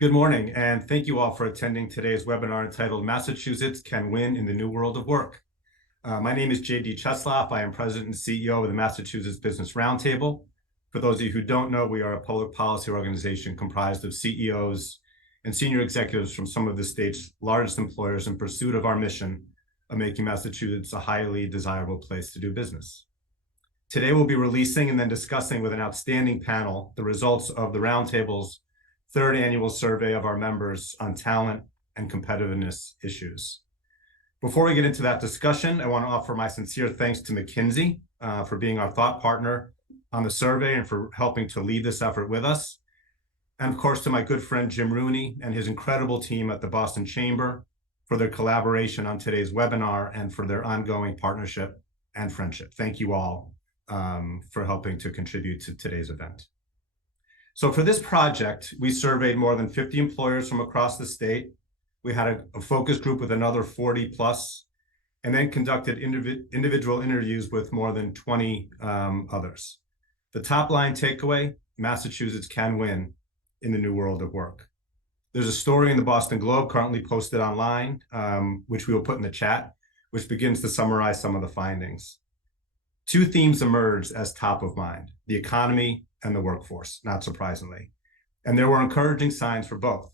Good morning, and thank you all for attending today's webinar entitled Massachusetts Can Win in the New World of Work. My name is J.D. Chesloff. I am President and CEO of the Massachusetts Business Roundtable. For those of you who don't know, we are a public policy organization comprised of CEOs and senior executives from some of the state's largest employers in pursuit of our mission of making Massachusetts a highly desirable place to do business. Today, we'll be releasing and then discussing with an outstanding panel the results of the Roundtable's third annual survey of our members on talent and competitiveness issues. Before we get into that discussion, I want to offer my sincere thanks to McKinsey for being our thought partner on the survey and for helping to lead this effort with us. And of course, to my good friend Jim Rooney and his incredible team at the Boston Chamber for their collaboration on today's webinar and for their ongoing partnership and friendship. Thank you all for helping to contribute to today's event. So for this project, we surveyed more than 50 employers from across the state. We had a focus group with another 40 plus, and then conducted individual interviews with more than 20 others. The top line takeaway: Massachusetts can win in the new world of work. There's a story in the Boston Globe currently posted online, which we will put in the chat, which begins to summarize some of the findings. Two themes emerged as top of mind: the economy and the workforce, not surprisingly. And there were encouraging signs for both.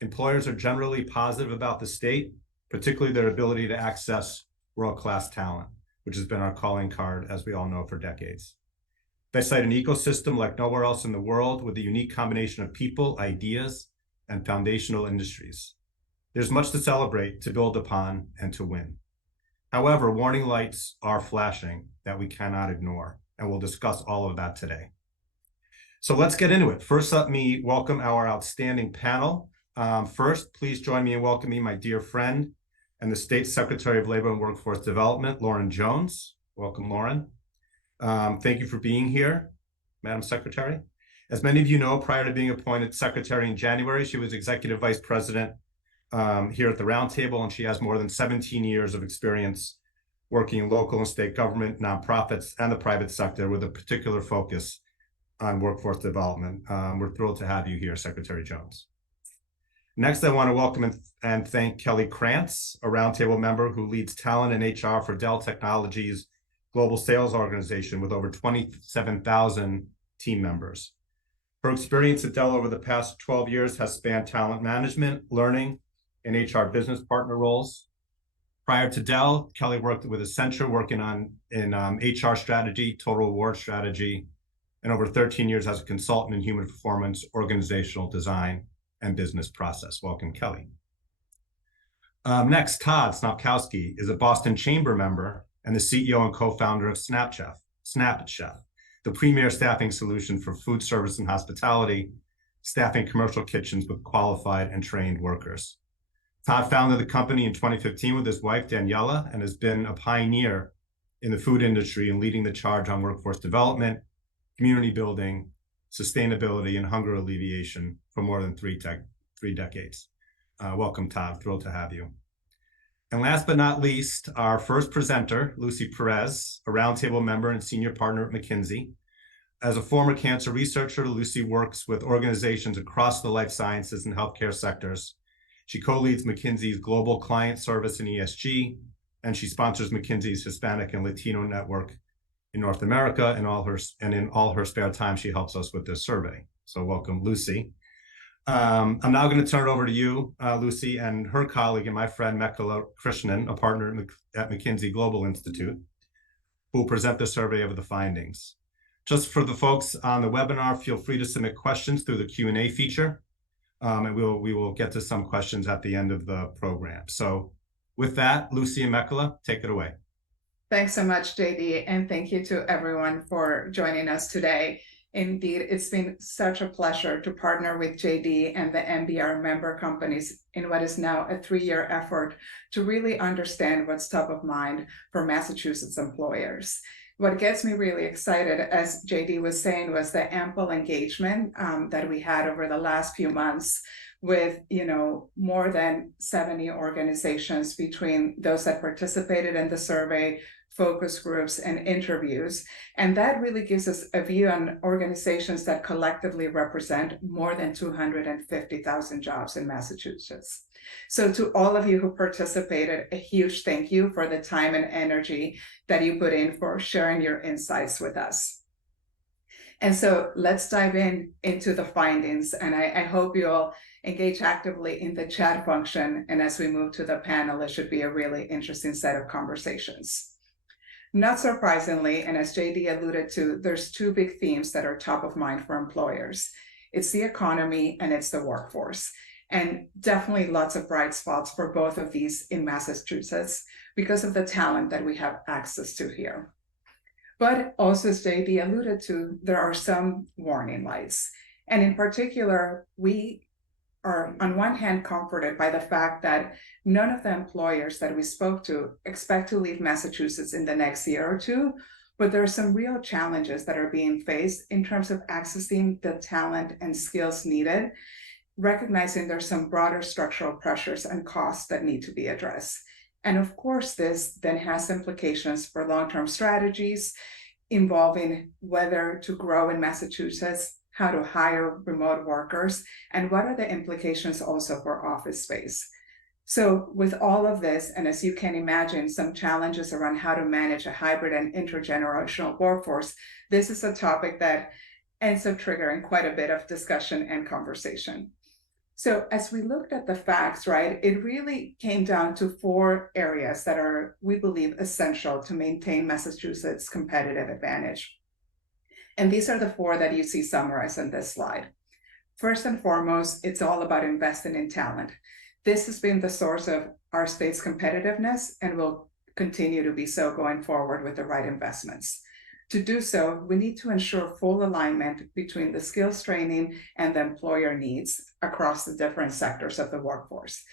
Employers are generally positive about the state, particularly their ability to access world-class talent, which has been our calling card, as we all know, for decades. They cite an ecosystem like nowhere else in the world with a unique combination of people, ideas, and foundational industries. There's much to celebrate, to build upon, and to win. However, warning lights are flashing that we cannot ignore, and we'll discuss all of that today. So let's get into it. First, let me welcome our outstanding panel. First, please join me in welcoming my dear friend and the State Secretary of Labor and Workforce Development, Lauren Jones. Welcome, Lauren. Thank you for being here, Madam Secretary. As many of you know, prior to being appointed Secretary in January, she was Executive Vice President here at the Roundtable, and she has more than 17 years of experience working in local and state government, nonprofits, and the private sector with a particular focus on workforce development. We're thrilled to have you here, Secretary Jones. Next, I want to welcome and thank Kelly Krantz, a Roundtable member who leads talent and HR for Dell Technologies' global sales organization with over 27,000 team members. Her experience at Dell over the past 12 years has spanned talent management, learning, and HR business partner roles. Prior to Dell, Kelly worked with Accenture working in HR strategy, total reward strategy, and over 13 years as a consultant in human performance, organizational design, and business process. Welcome, Kelly. Next, Todd Snopkowski is a Boston Chamber member and the CEO and co-founder of Snap Chef, the premier staffing solution for food service and hospitality, staffing commercial kitchens with qualified and trained workers. Todd founded the company in 2015 with his wife, Daniela, and has been a pioneer in the food industry and leading the charge on workforce development, community building, sustainability, and hunger alleviation for more than three decades. Welcome, Todd. Thrilled to have you. And last but not least, our first presenter, Lucy Perez, a Roundtable member and senior partner at McKinsey. As a former cancer researcher, Lucy works with organizations across the life sciences and healthcare sectors. She co-leads McKinsey's global client service in ESG, and she sponsors McKinsey's Hispanic and Latino network in North America, and in all her spare time, she helps us with this survey. So welcome, Lucy. I'm now going to turn it over to you, Lucy, and her colleague and my friend, Mekhala Krishnan, a partner at McKinsey Global Institute, who will present the survey of the findings. Just for the folks on the webinar, feel free to submit questions through the Q&A feature, and we will get to some questions at the end of the program. So with that, Lucy and Mekhala, take it away. Thanks so much, JD, and thank you to everyone for joining us today. Indeed, it's been such a pleasure to partner with JD and the MBR member companies in what is now a 3-year effort to really understand what's top of mind for Massachusetts employers. What gets me really excited, as JD was saying, was the ample engagement that we had over the last few months with, more than 70 organizations between those that participated in the survey, focus groups, and interviews. And that really gives us a view on organizations that collectively represent more than 250,000 jobs in Massachusetts. So to all of you who participated, a huge thank you for the time and energy that you put in for sharing your insights with us. And so let's dive into the findings, and I hope you'll engage actively in the chat function. And as we move to the panel, it should be a really interesting set of conversations. Not surprisingly, and as JD alluded to, there's two big themes that are top of mind for employers. It's the economy and it's the workforce. And definitely lots of bright spots for both of these in Massachusetts because of the talent that we have access to here. But also, as JD alluded to, there are some warning lights. And in particular, we are on one hand comforted by the fact that none of the employers that we spoke to expect to leave Massachusetts in the next year or two, but there are some real challenges that are being faced in terms of accessing the talent and skills needed, recognizing there's some broader structural pressures and costs that need to be addressed. And of course, this then has implications for long-term strategies involving whether to grow in Massachusetts, how to hire remote workers, and what are the implications also for office space. So with all of this, and as you can imagine, some challenges around how to manage a hybrid and intergenerational workforce, this is a topic that ends up triggering quite a bit of discussion and conversation. So as we looked at the facts, right, it really came down to 4 areas that are, we believe, essential to maintain Massachusetts' competitive advantage. And these are the 4 that you see summarized in this slide. First and foremost, it's all about investing in talent. This has been the source of our state's competitiveness and will continue to be so going forward with the right investments. To do so, we need to ensure full alignment between the skills training and the employer needs across the different sectors of the workforce.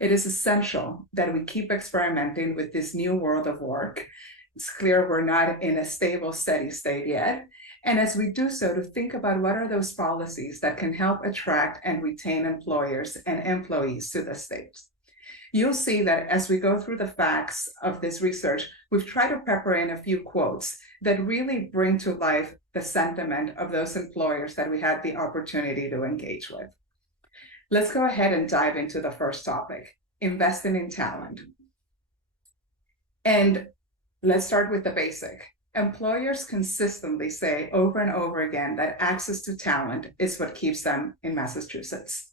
It is essential that we keep experimenting with this new world of work. It's clear we're not in a stable, steady state yet. And as we do so, to think about what are those policies that can help attract and retain employers and employees to the state. You'll see that as we go through the facts of this research, we've tried to pepper in a few quotes that really bring to life the sentiment of those employers that we had the opportunity to engage with. Let's go ahead and dive into the first topic, investing in talent. And let's start with the basic. Employers consistently say over and over again that access to talent is what keeps them in Massachusetts.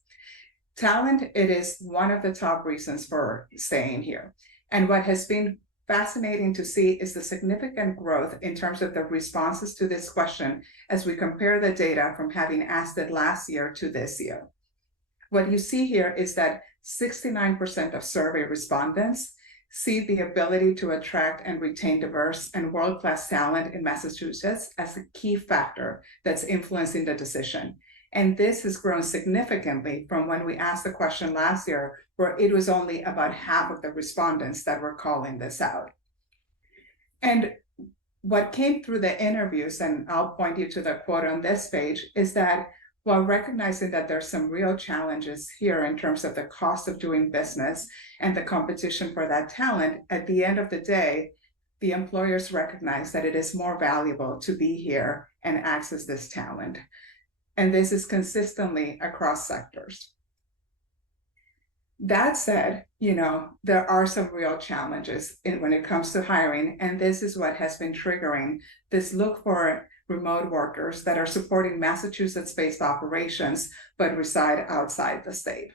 Talent, it is one of the top reasons for staying here. And what has been fascinating to see is the significant growth in terms of the responses to this question as we compare the data from having asked it last year to this year. What you see here is that 69% of survey respondents see the ability to attract and retain diverse and world-class talent in Massachusetts as a key factor that's influencing the decision. And this has grown significantly from when we asked the question last year, where it was only about half of the respondents that were calling this out. And what came through the interviews, and I'll point you to the quote on this page, is that while recognizing that there's some real challenges here in terms of the cost of doing business and the competition for that talent, at the end of the day, the employers recognize that it is more valuable to be here and access this talent. And this is consistently across sectors. That said, there are some real challenges when it comes to hiring, and this is what has been triggering this look for remote workers that are supporting Massachusetts-based operations but reside outside the state.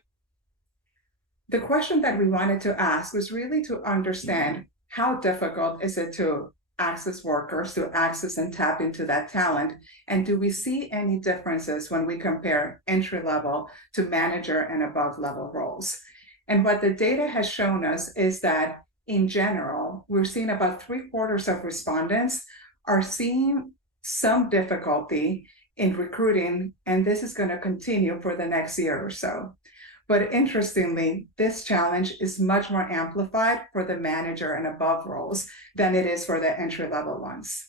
The question that we wanted to ask was really to understand how difficult is it to access workers, to access and tap into that talent, and do we see any differences when we compare entry level to manager and above level roles? And what the data has shown us is that in general, we're seeing about 3/4 of respondents are seeing some difficulty in recruiting, and this is going to continue for the next year or so. But interestingly, this challenge is much more amplified for the manager and above roles than it is for the entry-level ones.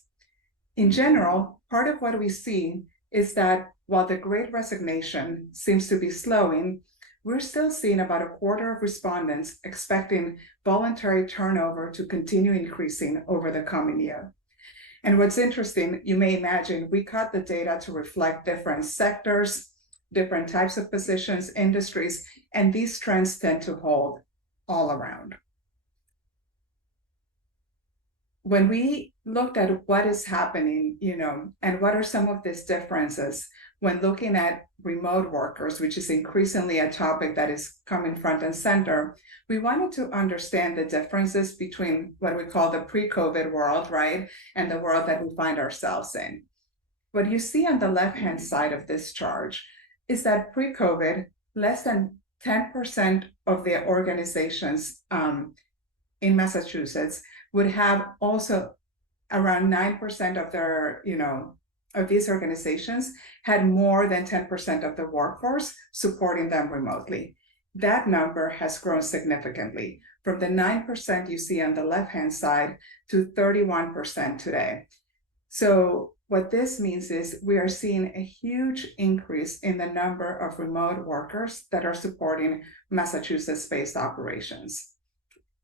In general, part of what we see is that while the Great Resignation seems to be slowing, we're still seeing about a quarter of respondents expecting voluntary turnover to continue increasing over the coming year. And what's interesting, you may imagine, we cut the data to reflect different sectors, different types of positions, industries, and these trends tend to hold all around. When we looked at what is happening, and what are some of these differences when looking at remote workers, which is increasingly a topic that is coming front and center, we wanted to understand the differences between what we call the pre-COVID world, right, and the world that we find ourselves in. What you see on the left-hand side of this chart is that pre-COVID, less than 10% of the organizations in Massachusetts would have also around 9% of their, of these organizations had more than 10% of the workforce supporting them remotely. That number has grown significantly from the 9% you see on the left-hand side to 31% today. So what this means is we are seeing a huge increase in the number of remote workers that are supporting Massachusetts-based operations.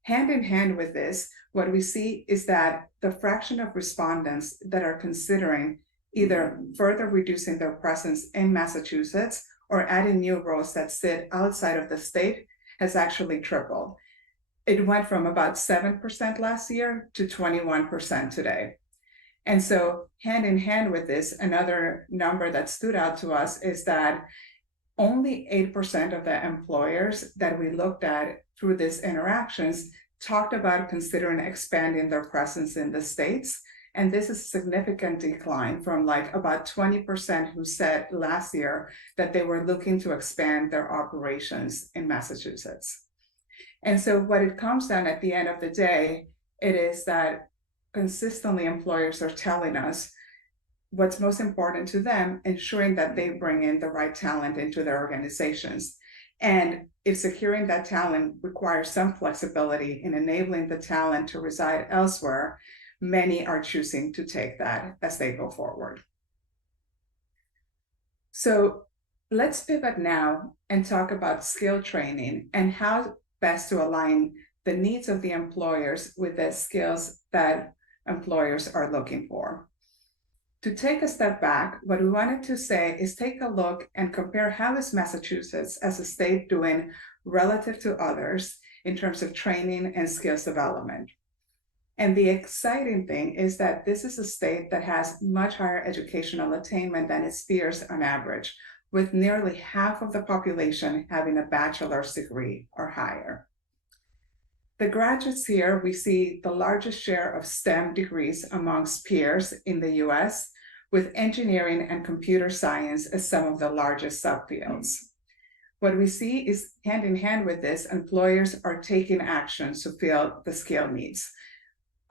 Hand in hand with this, what we see is that the fraction of respondents that are considering either further reducing their presence in Massachusetts or adding new roles that sit outside of the state has actually tripled. It went from about 7% last year to 21% today. And so hand in hand with this, another number that stood out to us is that only 8% of the employers that we looked at through these interactions talked about considering expanding their presence in the states. And this is a significant decline from like about 20% who said last year that they were looking to expand their operations in Massachusetts. And so what it comes down at the end of the day, it is that consistently employers are telling us what's most important to them, ensuring that they bring in the right talent into their organizations. And if securing that talent requires some flexibility in enabling the talent to reside elsewhere, many are choosing to take that as they go forward. So let's pivot now and talk about skill training and how best to align the needs of the employers with the skills that employers are looking for. To take a step back, what we wanted to say is take a look and compare how is Massachusetts as a state doing relative to others in terms of training and skills development. And the exciting thing is that this is a state that has much higher educational attainment than its peers on average, with nearly half of the population having a bachelor's degree or higher. The graduates here, we see the largest share of STEM degrees amongst peers in the US, with engineering and computer science as some of the largest subfields. What we see is hand in hand with this, employers are taking actions to fill the skill needs.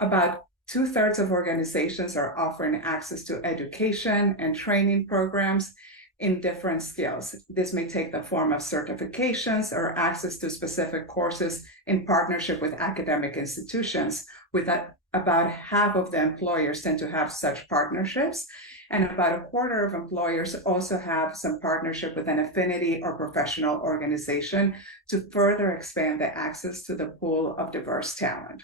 About 2/3 of organizations are offering access to education and training programs in different skills. This may take the form of certifications or access to specific courses in partnership with academic institutions, with about half of the employers tend to have such partnerships. And about a quarter of employers also have some partnership with an affinity or professional organization to further expand the access to the pool of diverse talent.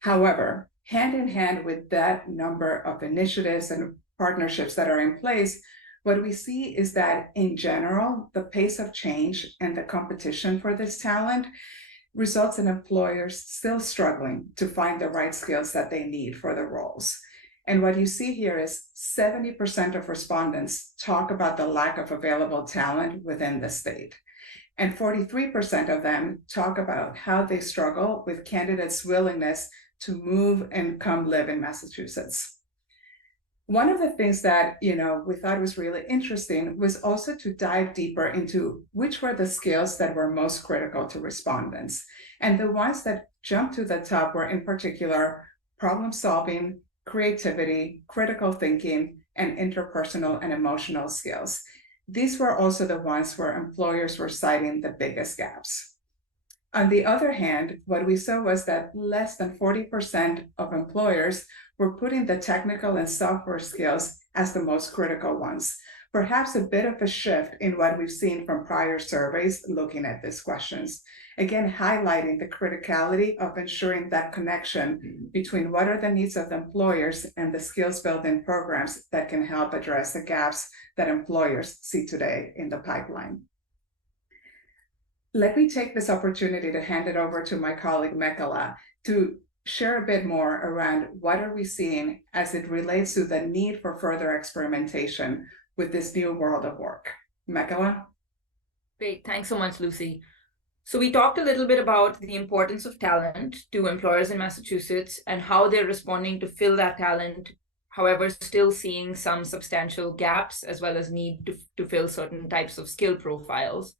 However, hand in hand with that number of initiatives and partnerships that are in place, what we see is that in general, the pace of change and the competition for this talent results in employers still struggling to find the right skills that they need for the roles. And what you see here is 70% of respondents talk about the lack of available talent within the state. And 43% of them talk about how they struggle with candidates' willingness to move and come live in Massachusetts. One of the things that we thought was really interesting was also to dive deeper into which were the skills that were most critical to respondents. And the ones that jumped to the top were in particular problem solving, creativity, critical thinking, and interpersonal and emotional skills. These were also the ones where employers were citing the biggest gaps. On the other hand, what we saw was that less than 40% of employers were putting the technical and software skills as the most critical ones, perhaps a bit of a shift in what we've seen from prior surveys looking at these questions. Again, highlighting the criticality of ensuring that connection between what are the needs of the employers and the skills building programs that can help address the gaps that employers see today in the pipeline. Let me take this opportunity to hand it over to my colleague Mekhala to share a bit more around what are we seeing as it relates to the need for further experimentation with this new world of work. Mekhala? Great, thanks so much, Lucy. So we talked a little bit about the importance of talent to employers in Massachusetts and how they're responding to fill that talent, however, still seeing some substantial gaps as well as need to fill certain types of skill profiles.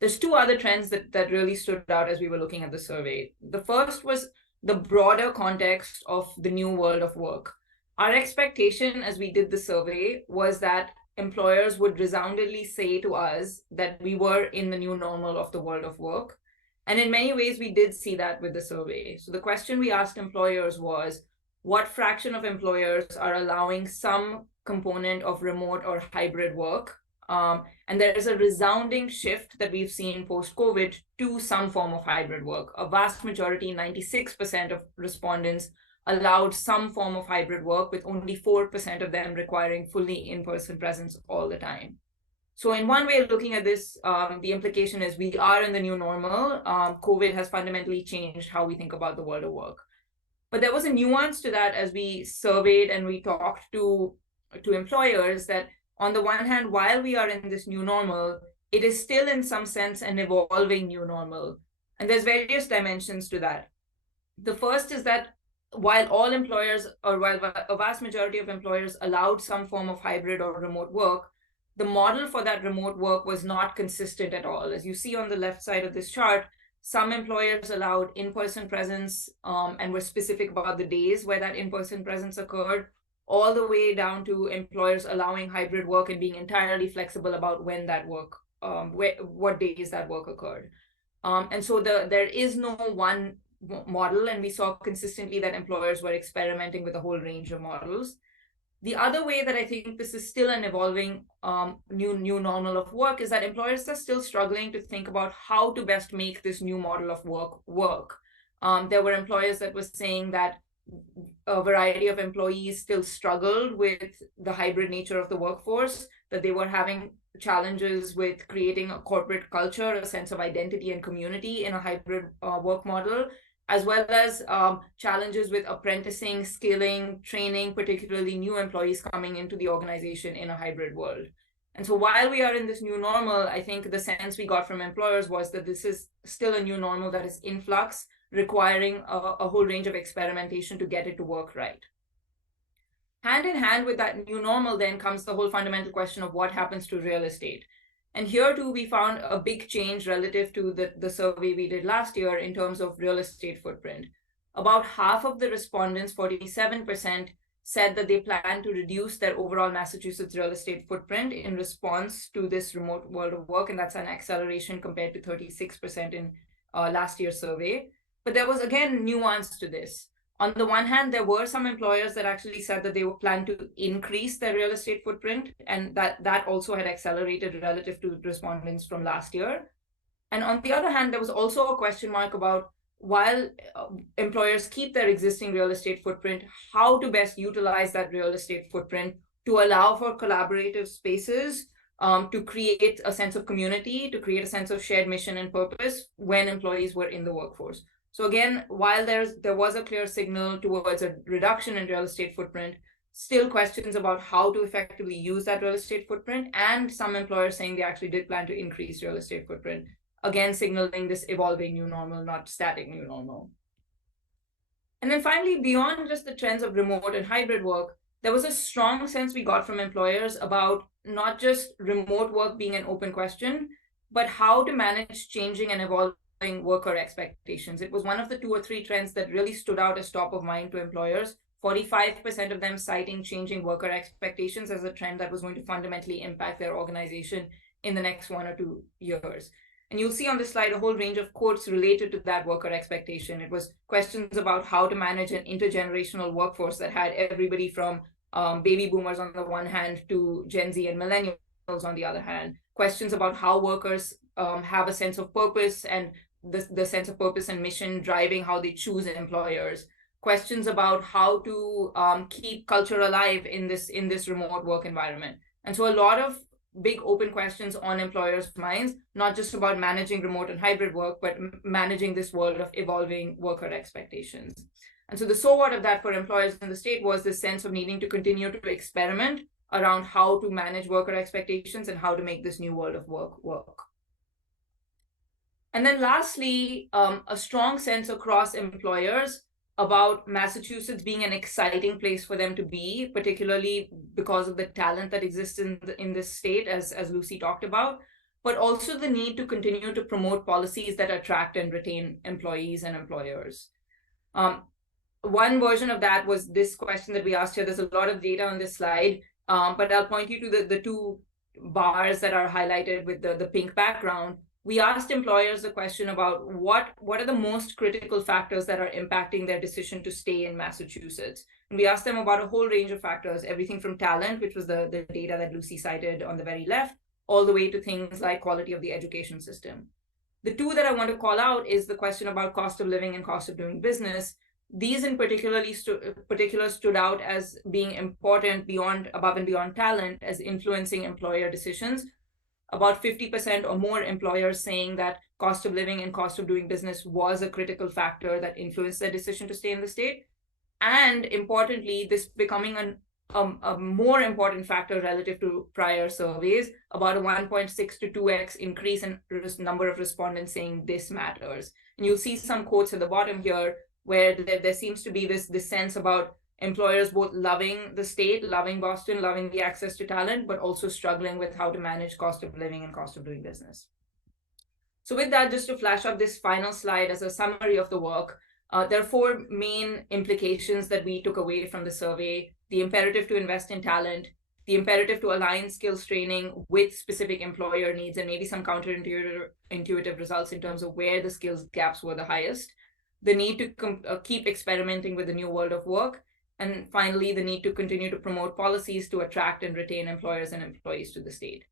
There's two other trends that really stood out as we were looking at the survey. The first was the broader context of the new world of work. Our expectation as we did the survey was that employers would resoundingly say to us that we were in the new normal of the world of work. And in many ways, we did see that with the survey. So the question we asked employers was, what fraction of employers are allowing some component of remote or hybrid work? And there is a resounding shift that we've seen post-COVID to some form of hybrid work. A vast majority, 96% of respondents, allowed some form of hybrid work, with only 4% of them requiring fully in-person presence all the time. So in one way of looking at this, the implication is we are in the new normal. COVID has fundamentally changed how we think about the world of work. But there was a nuance to that as we surveyed and we talked to employers that on the one hand, while we are in this new normal, it is still in some sense an evolving new normal. And there's various dimensions to that. The first is that while all employers, or while a vast majority of employers allowed some form of hybrid or remote work, the model for that remote work was not consistent at all. As you see on the left side of this chart, some employers allowed in-person presence and were specific about the days where that in-person presence occurred, all the way down to employers allowing hybrid work and being entirely flexible about when that work, what days that work occurred. And so there is no one model, and we saw consistently that employers were experimenting with a whole range of models. The other way that I think this is still an evolving new normal of work is that employers are still struggling to think about how to best make this new model of work. There were employers that were saying that a variety of employees still struggled with the hybrid nature of the workforce, that they were having challenges with creating a corporate culture, a sense of identity and community in a hybrid work model, as well as challenges with apprenticing, skilling, training, particularly new employees coming into the organization in a hybrid world. And so while we are in this new normal, I think the sense we got from employers was that this is still a new normal that is in flux, requiring a whole range of experimentation to get it to work right. Hand in hand with that new normal then comes the whole fundamental question of what happens to real estate. And here too, we found a big change relative to the survey we did last year in terms of real estate footprint. About half of the respondents, 47%, said that they plan to reduce their overall Massachusetts real estate footprint in response to this remote world of work. And that's an acceleration compared to 36% in last year's survey. But there was, again, nuance to this. On the one hand, there were some employers that actually said that they would plan to increase their real estate footprint, and that also had accelerated relative to respondents from last year. And on the other hand, there was also a question mark about, while employers keep their existing real estate footprint, how to best utilize that real estate footprint to allow for collaborative spaces, to create a sense of community, to create a sense of shared mission and purpose when employees were in the workforce. So again, while there was a clear signal towards a reduction in real estate footprint, still questions about how to effectively use that real estate footprint, and some employers saying they actually did plan to increase real estate footprint, again signaling this evolving new normal, not static new normal. And then finally, beyond just the trends of remote and hybrid work, there was a strong sense we got from employers about not just remote work being an open question, but how to manage changing and evolving worker expectations. It was one of the 2 or 3 trends that really stood out as top of mind to employers. 45% of them citing changing worker expectations as a trend that was going to fundamentally impact their organization in the next 1 or 2 years. And you'll see on this slide a whole range of quotes related to that worker expectation. It was questions about how to manage an intergenerational workforce that had everybody from baby boomers on the one hand to Gen Z and millennials on the other hand. Questions about how workers have a sense of purpose and the sense of purpose and mission driving how they choose employers. Questions about how to keep culture alive in this remote work environment. And so a lot of big open questions on employers' minds, not just about managing remote and hybrid work, but managing this world of evolving worker expectations. And so the so what of that for employers in the state was this sense of needing to continue to experiment around how to manage worker expectations and how to make this new world of work. And then lastly, a strong sense across employers about Massachusetts being an exciting place for them to be, particularly because of the talent that exists in this state, as Lucy talked about, but also the need to continue to promote policies that attract and retain employees and employers. One version of that was this question that we asked here. There's a lot of data on this slide, but I'll point you to the two bars that are highlighted with the pink background. We asked employers the question about what are the most critical factors that are impacting their decision to stay in Massachusetts. And we asked them about a whole range of factors, everything from talent, which was the data that Lucy cited on the very left, all the way to things like quality of the education system. The two that I want to call out is the question about cost of living and cost of doing business. These in particular stood out as being important above and beyond talent as influencing employer decisions. About 50% or more employers saying that cost of living and cost of doing business was a critical factor that influenced their decision to stay in the state. And importantly, this becoming a more important factor relative to prior surveys, about a 1.6 to 2x increase in number of respondents saying this matters. And you'll see some quotes at the bottom here where there seems to be this sense about employers both loving the state, loving Boston, loving the access to talent, but also struggling with how to manage cost of living and cost of doing business. So with that, just to flash up this final slide as a summary of the work, there are four main implications that we took away from the survey: the imperative to invest in talent, the imperative to align skills training with specific employer needs, and maybe some counterintuitive results in terms of where the skills gaps were the highest, the need to keep experimenting with the new world of work, and finally, the need to continue to promote policies to attract and retain employers and employees to the state.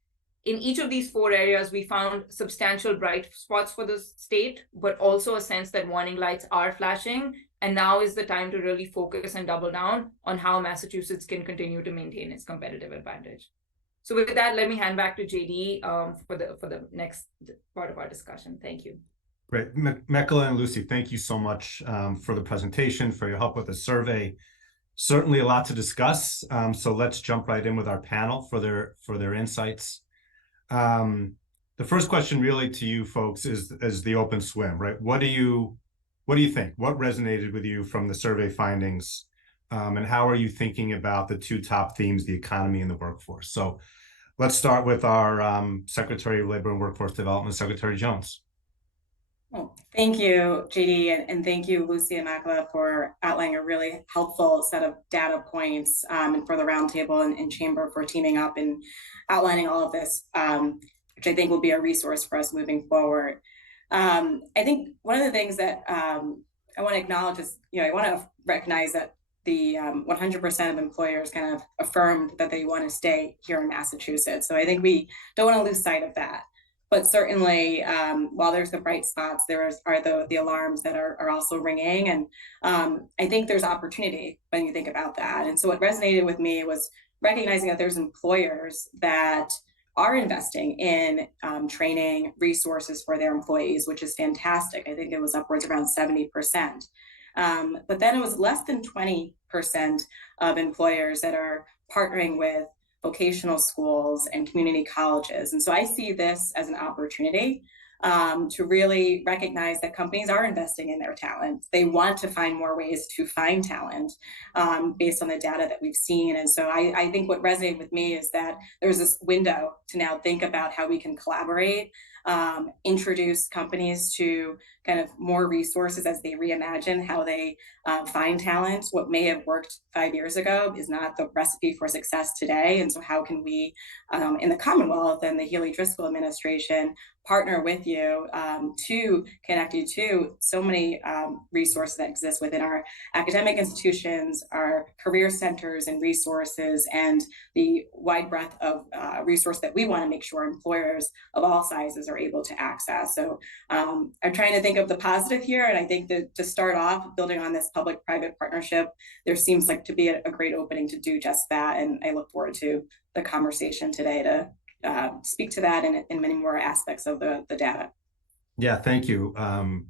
In each of these four areas, we found substantial bright spots for the state, but also a sense that warning lights are flashing, and now is the time to really focus and double down on how Massachusetts can continue to maintain its competitive advantage. So with that, let me hand back to JD for the next part of our discussion. Thank you. Great. Mekala and Lucy, thank you so much for the presentation, for your help with the survey. Certainly a lot to discuss. So let's jump right in with our panel for their insights. The first question really to you folks is the open swim, right? What do you think? What resonated with you from the survey findings? And how are you thinking about the two top themes, the economy and the workforce? So let's start with our Secretary of Labor and Workforce Development, Secretary Jones. Well, thank you, JD, and thank you, Lucy and Makla, for outlining a really helpful set of data points, and for the roundtable and chamber for teaming up and outlining all of this, which I think will be a resource for us moving forward. I think one of the things that I want to acknowledge is, I want to recognize that the 100% of employers kind of affirmed that they want to stay here in Massachusetts. So I think we don't want to lose sight of that. But certainly, while there's the bright spots, there are the alarms that are also ringing. And I think there's opportunity when you think about that. And so what resonated with me was recognizing that there's employers that are investing in training resources for their employees, which is fantastic. I think it was upwards around 70%. But then it was less than 20% of employers that are partnering with vocational schools and community colleges. And so I see this as an opportunity to really recognize that companies are investing in their talent. They want to find more ways to find talent based on the data that we've seen. And so I think what resonated with me is that there's this window to now think about how we can collaborate, introduce companies to kind of more resources as they reimagine how they find talent. What may have worked 5 years ago is not the recipe for success today. And so how can we, in the Commonwealth and the Healy-Driscoll administration, partner with you to connect you to so many resources that exist within our academic institutions, our career centers and resources, and the wide breadth of resource that we want to make sure employers of all sizes are able to access. So I'm trying to think of the positive here, and I think that to start off building on this public-private partnership, there seems like to be a great opening to do just that, and I look forward to the conversation today to speak to that and many more aspects of the data. Yeah, thank you,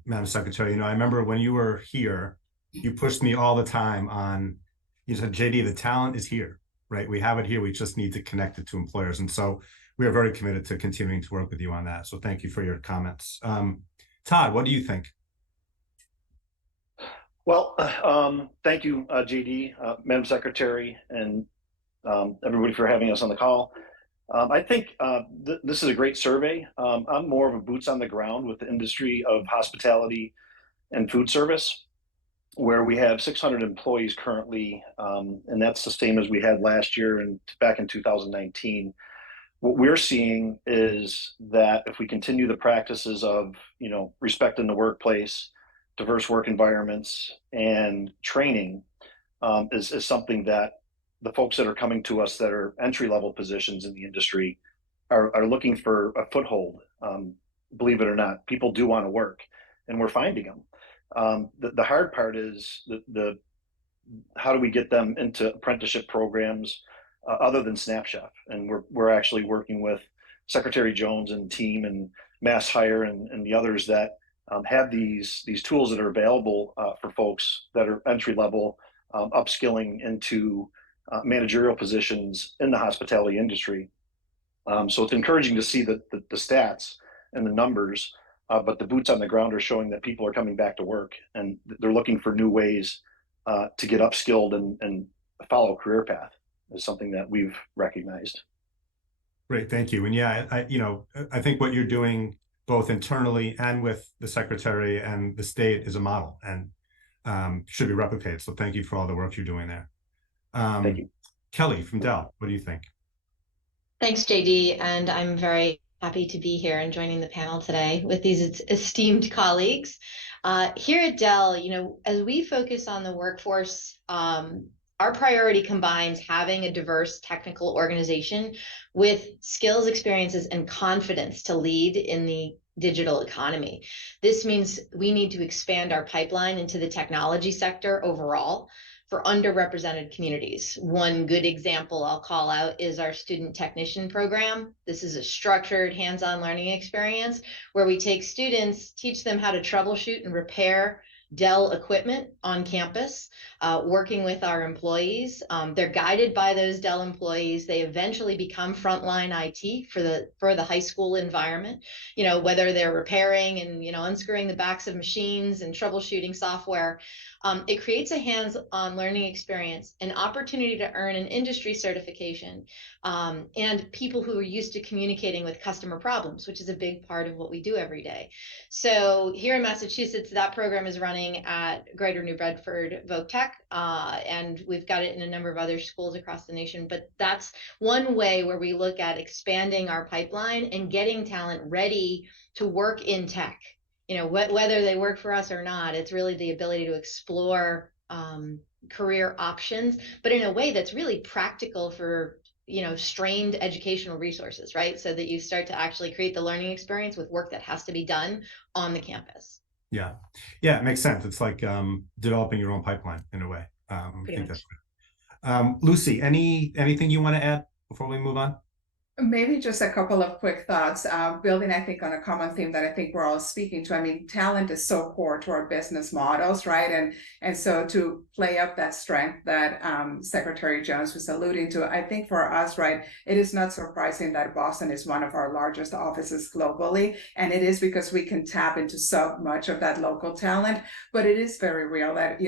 Madam Secretary. I remember when you were here, you pushed me all the time on, you said, JD, the talent is here, right? We have it here. We just need to connect it to employers. And so we are very committed to continuing to work with you on that. So thank you for your comments. Todd, what do you think? Well, thank you, JD, Madam Secretary, and everybody for having us on the call. I think this is a great survey. I'm more of a boots on the ground with the industry of hospitality and food service, where we have 600 employees currently, and that's the same as we had last year and back in 2019. What we're seeing is that if we continue the practices of, respect in the workplace, diverse work environments, and training is something that the folks that are coming to us that are entry-level positions in the industry are looking for a foothold. Believe it or not, people do want to work, and we're finding them. The hard part is the how do we get them into apprenticeship programs other than Snap Chef? And we're actually working with Secretary Jones and team and Mass Hire and the others that have these tools that are available for folks that are entry level, upskilling into managerial positions in the hospitality industry. So it's encouraging to see the stats and the numbers, but the boots on the ground are showing that people are coming back to work and they're looking for new ways to get upskilled and follow a career path is something that we've recognized. Great, thank you. And yeah, I think what you're doing both internally and with the Secretary and the state is a model and should be replicated. So thank you for all the work you're doing there. Thank you. Kelly from Dell, what do you think? Thanks, JD, and I'm very happy to be here and joining the panel today with these esteemed colleagues. Here at Dell, as we focus on the workforce, our priority combines having a diverse technical organization with skills, experiences, and confidence to lead in the digital economy. This means we need to expand our pipeline into the technology sector overall for underrepresented communities. One good example I'll call out is our student technician program. This is a structured hands-on learning experience where we take students, teach them how to troubleshoot and repair Dell equipment on campus, working with our employees. They're guided by those Dell employees. They eventually become frontline IT for the high school environment, whether they're repairing and, unscrewing the backs of machines and troubleshooting software. It creates a hands-on learning experience, an opportunity to earn an industry certification, and people who are used to communicating with customer problems, which is a big part of what we do every day. So here in Massachusetts, that program is running at Greater New Bedford Voc Tech, and we've got it in a number of other schools across the nation. But that's one way where we look at expanding our pipeline and getting talent ready to work in tech. Whether they work for us or not, it's really the ability to explore career options, but in a way that's really practical for strained educational resources, right? So that you start to actually create the learning experience with work that has to be done on the campus. Yeah, it makes sense. It's like developing your own pipeline in a way. I think that's good. Lucy, anything you want to add before we move on? Maybe just a couple of quick thoughts, building, I think, on a common theme that I think we're all speaking to. I mean, talent is so core to our business models, right? And so to play up that strength that Secretary Jones was alluding to, I think for us, right, it is not surprising that Boston is one of our largest offices globally. And it is because we can tap into so much of that local talent. But it is very real that,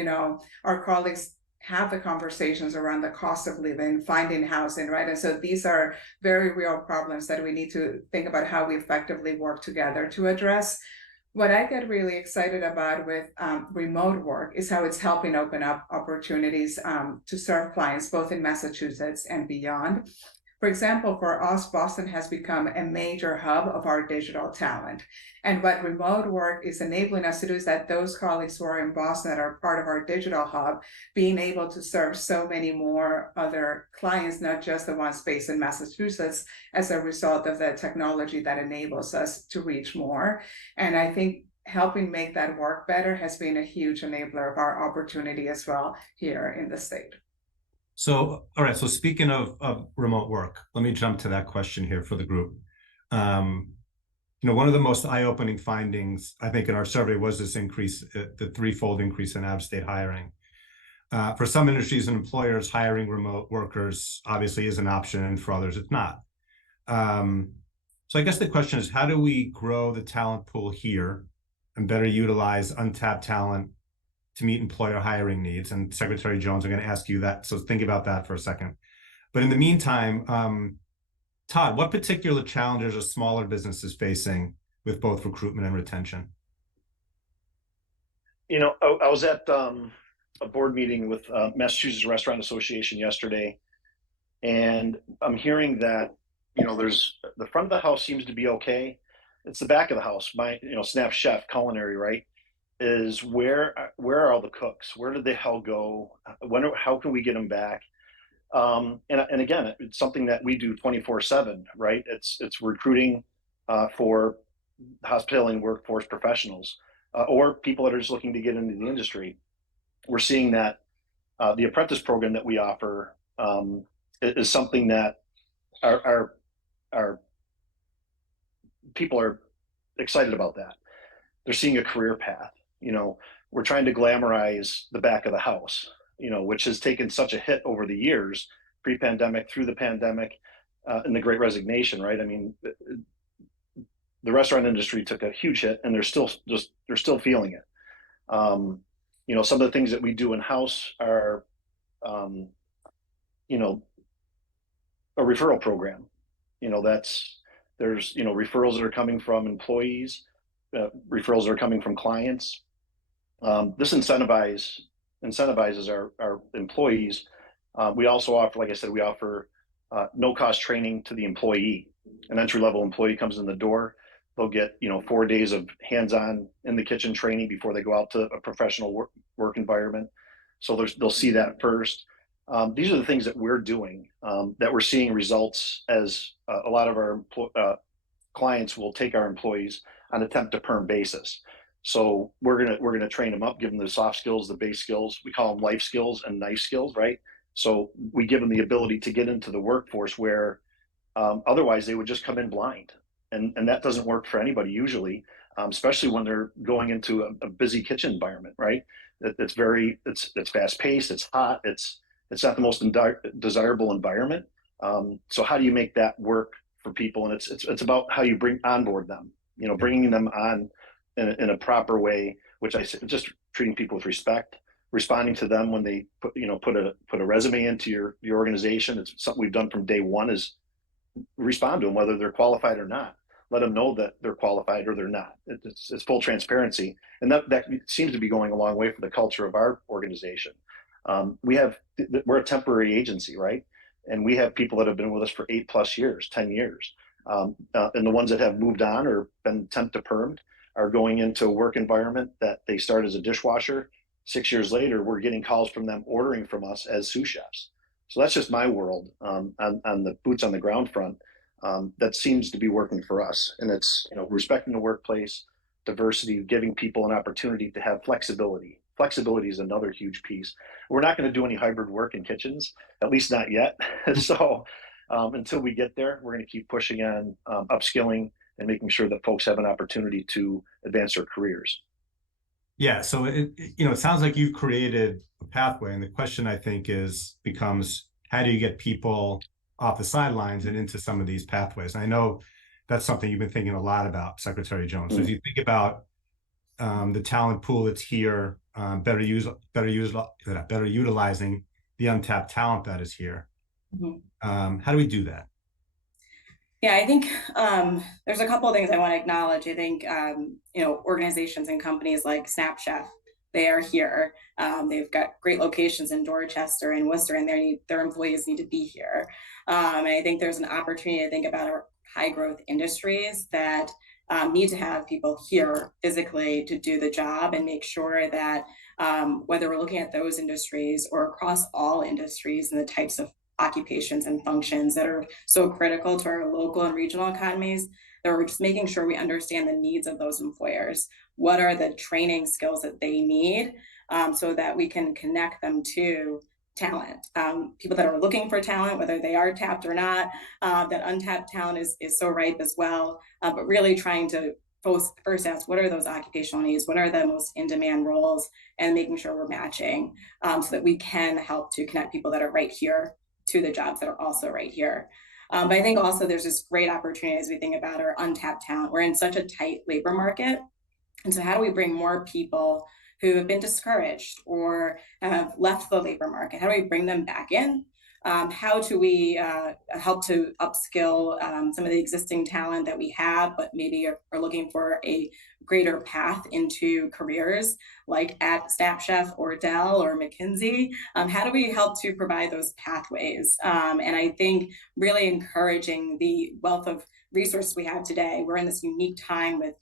our colleagues have the conversations around the cost of living, finding housing, right? And so these are very real problems that we need to think about how we effectively work together to address. What I get really excited about with remote work is how it's helping open up opportunities to serve clients both in Massachusetts and beyond. For example, for us, Boston has become a major hub of our digital talent. And what remote work is enabling us to do is that those colleagues who are in Boston that are part of our digital hub, being able to serve so many more other clients, not just the ones based in Massachusetts, as a result of the technology that enables us to reach more. And I think helping make that work better has been a huge enabler of our opportunity as well here in the state. So, all right. So speaking of remote work, let me jump to that question here for the group. One of the most eye-opening findings, I think, in our survey was this increase, the threefold increase in out-of-state hiring. For some industries and employers, hiring remote workers obviously is an option, and for others, it's not. So I guess the question is, how do we grow the talent pool here and better utilize untapped talent to meet employer hiring needs? And Secretary Jones, I'm going to ask you that, so think about that for a second. But in the meantime, Todd, what particular challenges are smaller businesses facing with both recruitment and retention? I was at a board meeting with Massachusetts Restaurant Association yesterday, and I'm hearing that there's the front of the house seems to be okay. It's the back of the house. My Snap Chef Culinary, right, is where are all the cooks? Where did the hell go? How can we get them back? And again, it's something that we do 24/7, right? It's recruiting for hospitality and workforce professionals or people that are just looking to get into the industry. We're seeing that the apprentice program that we offer is something that our people are excited about. That they're seeing a career path. We're trying to glamorize the back of the house, which has taken such a hit over the years, pre-pandemic, through the pandemic, and the Great Resignation, right? I mean, the restaurant industry took a huge hit, and they're still feeling it. Some of the things that we do in house are, a referral program. There's referrals that are coming from employees, referrals that are coming from clients. This incentivizes our employees. We also offer, like I said, we offer no cost training to the employee. An entry-level employee comes in the door, they'll get 4 days of hands-on in the kitchen training before they go out to a professional work environment. So they'll see that first. These are the things that we're doing, that we're seeing results, as a lot of our clients will take our employees on a temp to perm basis. So we're gonna train them up, give them the soft skills, the base skills. We call them life skills and knife skills, right? So we give them the ability to get into the workforce where otherwise they would just come in blind, and that doesn't work for anybody usually, especially when they're going into a busy kitchen environment, right? It's fast paced, it's hot, it's not the most desirable environment. So how do you make that work for people? And it's about how you onboard them, bringing them on in a proper way, which I say, just treating people with respect, responding to them when they put a resume into your organization. It's something we've done from day one, is respond to them whether they're qualified or not. Let them know that they're qualified or they're not. It's full transparency, and that seems to be going a long way for the culture of our organization. We're a temporary agency, right? And we have people that have been with us for 8+ years, 10 years. And the ones that have moved on or been temp to permed are going into a work environment that they start as a dishwasher. 6 years later, we're getting calls from them ordering from us as sous chefs. So that's just my world on the boots on the ground front. That seems to be working for us. And it's, respecting the workplace, diversity, giving people an opportunity to have flexibility. Flexibility is another huge piece. We're not going to do any hybrid work in kitchens, at least not yet. So until we get there, we're going to keep pushing on upskilling and making sure that folks have an opportunity to advance their careers. Yeah, so it sounds like you've created a pathway, and the question, I think, becomes how do you get people off the sidelines and into some of these pathways? And I know that's something you've been thinking a lot about, Secretary Jones. So as you think about the talent pool that's here, better utilizing the untapped talent that is here, how do we do that? Yeah, I think there's a couple of things I want to acknowledge. I think organizations and companies like Snap Chef they are here. They've got great locations in Dorchester and Worcester, and their employees need to be here. And I think there's an opportunity to think about our high growth industries that need to have people here physically to do the job, and make sure that whether we're looking at those industries or across all industries and the types of occupations and functions that are so critical to our local and regional economies, that we're just making sure we understand the needs of those employers. What are the training skills that they need, so that we can connect them to talent, people that are looking for talent, whether they are tapped or not. That untapped talent is so ripe as well, but really trying to first ask, what are those occupational needs? What are the most in-demand roles? And making sure we're matching, so that we can help to connect people that are right here to the jobs that are also right here. But I think also there's this great opportunity as we think about our untapped talent. We're in such a tight labor market. And so how do we bring more people who have been discouraged or have left the labor market? How do we bring them back in? How do we help to upskill some of the existing talent that we have, but maybe are looking for a greater path into careers like at Snap Chef or Dell or McKinsey? How do we help to provide those pathways? And I think really encouraging the wealth of resources we have today. We're in this unique time with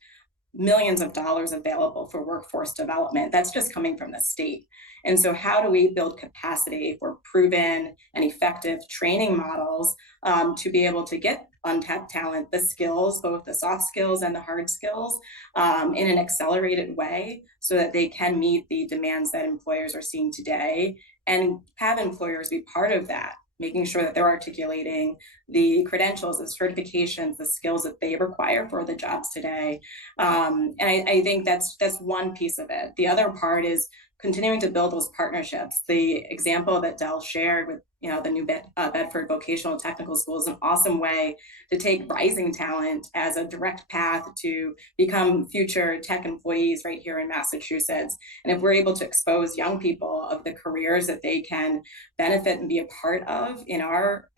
millions of dollars available for workforce development. That's just coming from the state. And so how do we build capacity for proven and effective training models to be able to get untapped talent, the skills, both the soft skills and the hard skills, in an accelerated way, so that they can meet the demands that employers are seeing today, and have employers be part of that, making sure that they're articulating the credentials, the certifications, the skills that they require for the jobs today. And I think that's one piece of it. The other part is continuing to build those partnerships. The example that Dell shared with the New Bedford Vocational Technical School is an awesome way to take rising talent as a direct path to become future tech employees right here in Massachusetts. And if we're able to expose young people of the careers that they can benefit and be a part of in our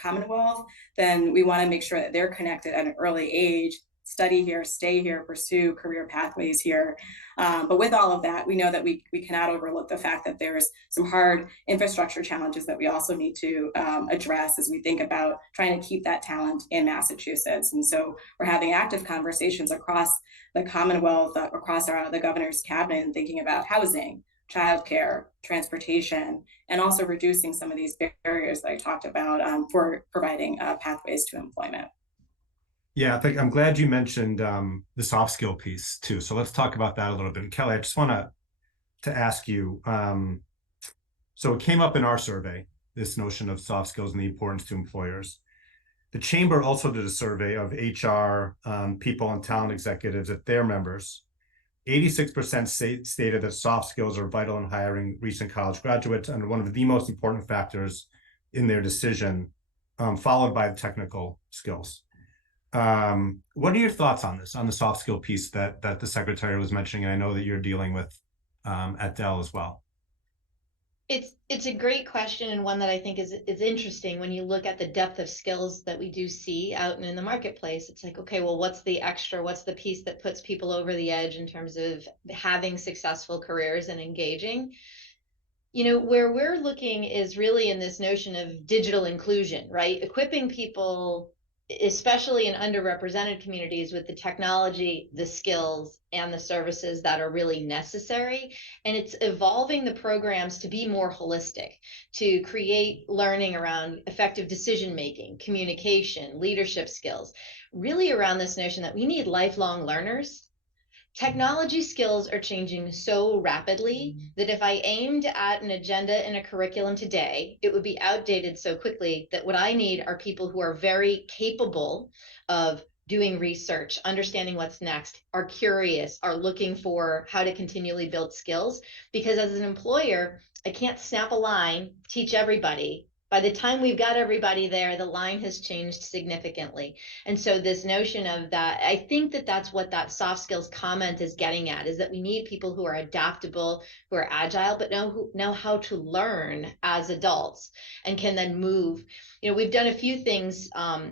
Commonwealth, then we want to make sure that they're connected at an early age, study here, stay here, pursue career pathways here. But with all of that, we know that we cannot overlook the fact that there's some hard infrastructure challenges that we also need to address as we think about trying to keep that talent in Massachusetts. And so we're having active conversations across the Commonwealth, across the governor's cabinet, and thinking about housing, childcare, transportation, and also reducing some of these barriers that I talked about for providing pathways to employment. Yeah, I'm glad you mentioned the soft skill piece too. So let's talk about that a little bit. And Kelly, I just want to ask you, so it came up in our survey, this notion of soft skills and the importance to employers. The Chamber also did a survey of HR people and talent executives at their members. 86% stated that soft skills are vital in hiring recent college graduates and one of the most important factors in their decision, followed by the technical skills. What are your thoughts on this, on the soft skill piece that the secretary was mentioning? And I know that you're dealing with at Dell as well. It's a great question, and one that I think is interesting when you look at the depth of skills that we do see out in the marketplace. It's like, okay, well, what's the extra? What's the piece that puts people over the edge in terms of having successful careers and engaging? Where we're looking is really in this notion of digital inclusion, right? Equipping people, especially in underrepresented communities, with the technology, the skills, and the services that are really necessary. And it's evolving the programs to be more holistic, to create learning around effective decision-making, communication, leadership skills, really around this notion that we need lifelong learners. Technology skills are changing so rapidly that if I aimed at an agenda in a curriculum today, it would be outdated so quickly that what I need are people who are very capable of doing research, understanding what's next, are curious, are looking for how to continually build skills. Because as an employer, I can't snap a line, teach everybody. By the time we've got everybody there, the line has changed significantly. And so this notion of that, I think that that's what that soft skills comment is getting at, is that we need people who are adaptable, who are agile, but know how to learn as adults and can then move. We've done a few things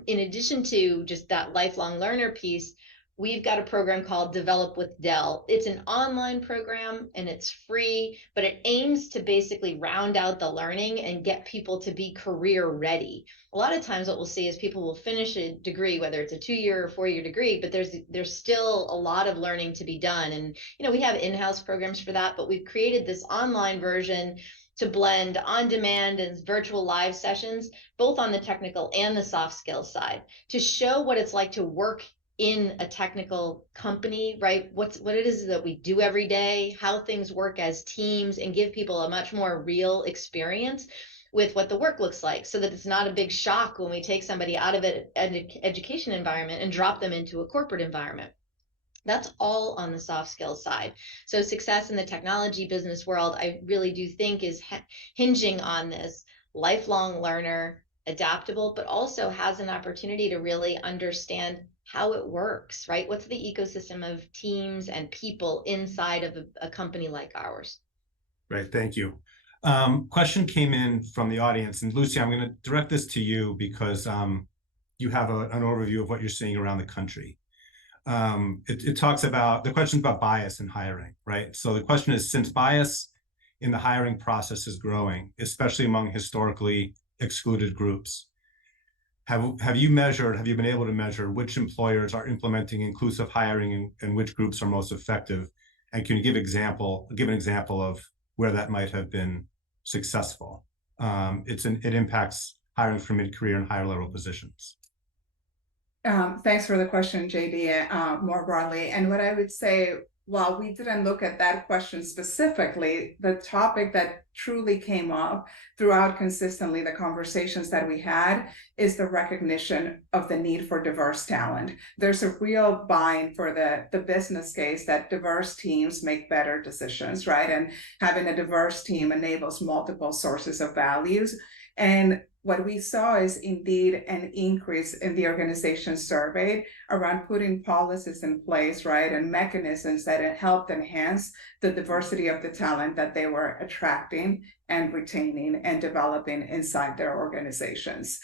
in addition to just that lifelong learner piece. we've got a program called Develop with Dell. It's an online program and it's free, but it aims to basically round out the learning and get people to be career ready. A lot of times what we'll see is people will finish a degree, whether it's a 2-year or 4-year degree, but there's still a lot of learning to be done. And, we have in-house programs for that, but we've created this online version to blend on-demand and virtual live sessions, both on the technical and the soft skills side, to show what it's like to work in a technical company, right? What it is that we do every day, how things work as teams, and give people a much more real experience with what the work looks like, so that it's not a big shock when we take somebody out of an education environment and drop them into a corporate environment. That's all on the soft skills side. So success in the technology business world, I really do think, is hinging on this lifelong learner, adaptable, but also has an opportunity to really understand how it works, right? What's the ecosystem of teams and people inside of a company like ours? Great, thank you. Question came in from the audience, and Lucy, I'm going to direct this to you because you have an overview of what you're seeing around the country. It talks about, the question's about bias in hiring, right? So the question is, since bias in the hiring process is growing, especially among historically excluded groups, have you been able to measure which employers are implementing inclusive hiring and which groups are most effective? And can you give an example of where that might have been successful? It impacts hiring for mid-career and higher level positions. Thanks for the question, JD, more broadly. And what I would say, while we didn't look at that question specifically, the topic that truly came up throughout consistently the conversations that we had is the recognition of the need for diverse talent. There's a real buy-in for the business case that diverse teams make better decisions, right? And having a diverse team enables multiple sources of values. And what we saw is indeed an increase in the organizations surveyed around putting policies in place, right, and mechanisms that helped enhance the diversity of the talent that they were attracting and retaining and developing inside their organizations.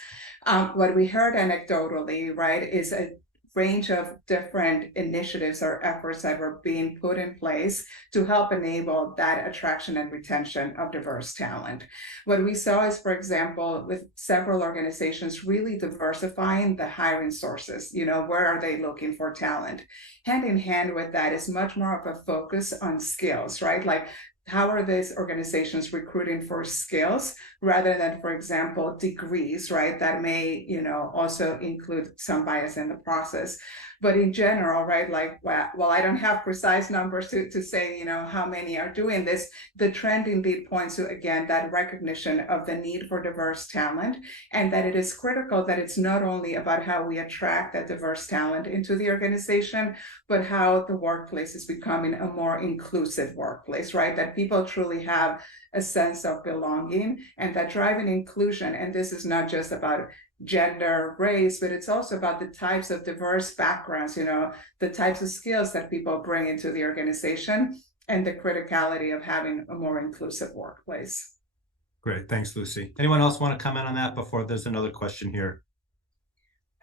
What we heard anecdotally, right, is a range of different initiatives or efforts that were being put in place to help enable that attraction and retention of diverse talent. What we saw is, for example, with several organizations really diversifying the hiring sources, where are they looking for talent? Hand in hand with that is much more of a focus on skills, right? Like, how are these organizations recruiting for skills rather than, for example, degrees, right? That may, also include some bias in the process. But in general, right, like, well, I don't have precise numbers to say, how many are doing this. The trend indeed points to, again, that recognition of the need for diverse talent, and that it is critical that it's not only about how we attract that diverse talent into the organization, but how the workplace is becoming a more inclusive workplace, right? That people truly have a sense of belonging and that driving inclusion. And this is not just about gender, race, but it's also about the types of diverse backgrounds, the types of skills that people bring into the organization, and the criticality of having a more inclusive workplace. Great, thanks, Lucy. Anyone else want to comment on that before there's another question here?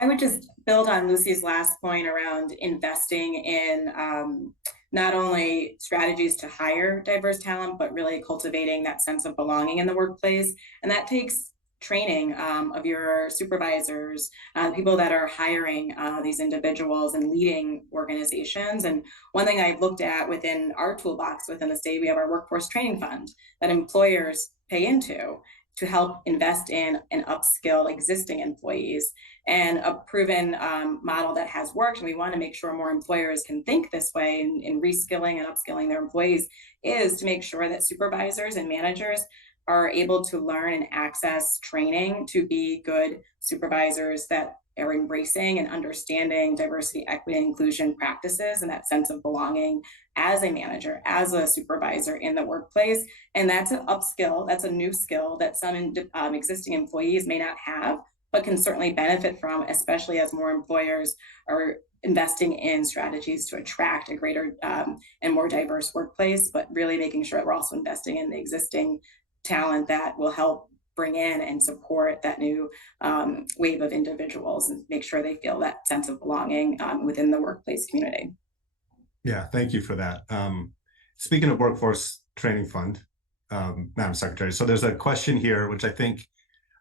I would just build on Lucy's last point around investing in not only strategies to hire diverse talent, but really cultivating that sense of belonging in the workplace. And that takes training of your supervisors, people that are hiring these individuals and leading organizations. And one thing I've looked at within our toolbox within the state, we have our workforce training fund that employers pay into to help invest in and upskill existing employees. And a proven model that has worked, and we want to make sure more employers can think this way in reskilling and upskilling their employees, is to make sure that supervisors and managers are able to learn and access training to be good supervisors that are embracing and understanding diversity, equity, and inclusion practices and that sense of belonging as a manager, as a supervisor in the workplace. And that's an upskill, that's a new skill that some existing employees may not have, but can certainly benefit from, especially as more employers are investing in strategies to attract a greater and more diverse workplace, but really making sure that we're also investing in the existing talent that will help bring in and support that new wave of individuals and make sure they feel that sense of belonging within the workplace community. Yeah, thank you for that. Speaking of workforce training fund, Madam Secretary, so there's a question here, which I think